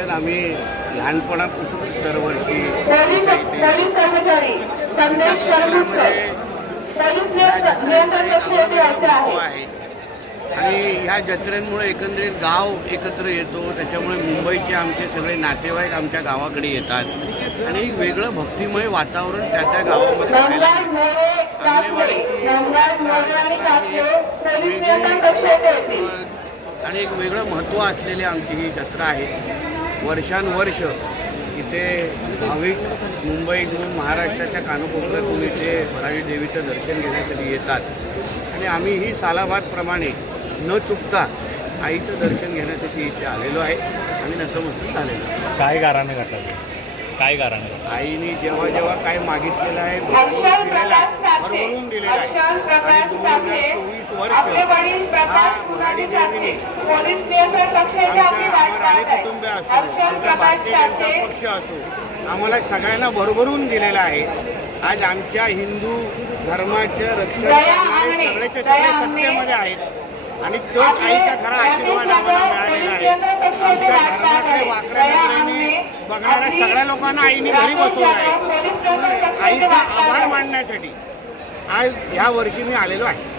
तर आम्ही लहानपणापासून दरवर्षी पोलीस पोलीस कर्मचारी संदेश करमुक्त पोलीस नियंत्रण नियंत्रण कक्ष येथे यायचे महत्त्व आहे. आणि ह्या जत्रेमुळे एकंदरीत गाव एकत्र येतो. त्याच्यामुळे मुंबईचे आमचे सगळे नातेवाईक आमच्या गावाकडे येतात. आणि एक वेगळं भक्तिमय वातावरण त्या त्या गावामध्ये आणि एक वेगळं महत्त्व असलेली आमची ही जत्रा आहे. वर्षानुवर्ष इथे भाविक मुंबईतून महाराष्ट्राच्या कानकोपऱ्यातून इथे भरारी देवीचं दर्शन घेण्यासाठी येतात. आणि आम्हीही सालाबादप्रमाणे न चुकता आईचं दर्शन घेण्यासाठी इथे आलेलो आहे. आणि नतमस्तक झालेलो आहे. काय गाराने घडलं काय घडलं आईने जेव्हा जेव्हा काय मागितलेलं आहे भरभरून दिलेलं प्रकाश आहे. आपले वडील प्रकाश हा भरारी साठे. पोलीस नियंत्रण कक्ष येथे आपली वाट पाहत आहे प्रकाश साठे. पक्ष असो आम्हाला सगळ्यांना भरभरून दिलेला आहे. आज आमच्या हिंदू धर्माचे रक्षण. सत्तेमध्ये आहेत. आणि आपले आईचा खरा आशीर्वाद आम्हाला मिळालेला आहे. आमच्या धर्माकडे आहे. वाकड्या दया नजरेने अंगणे, बघणाऱ्या सगळ्या लोकांना आईने घरी बसवलं आहे. आईचा आभार. मानण्यासाठी आज ह्या वर्षी मी आलेलो आहे.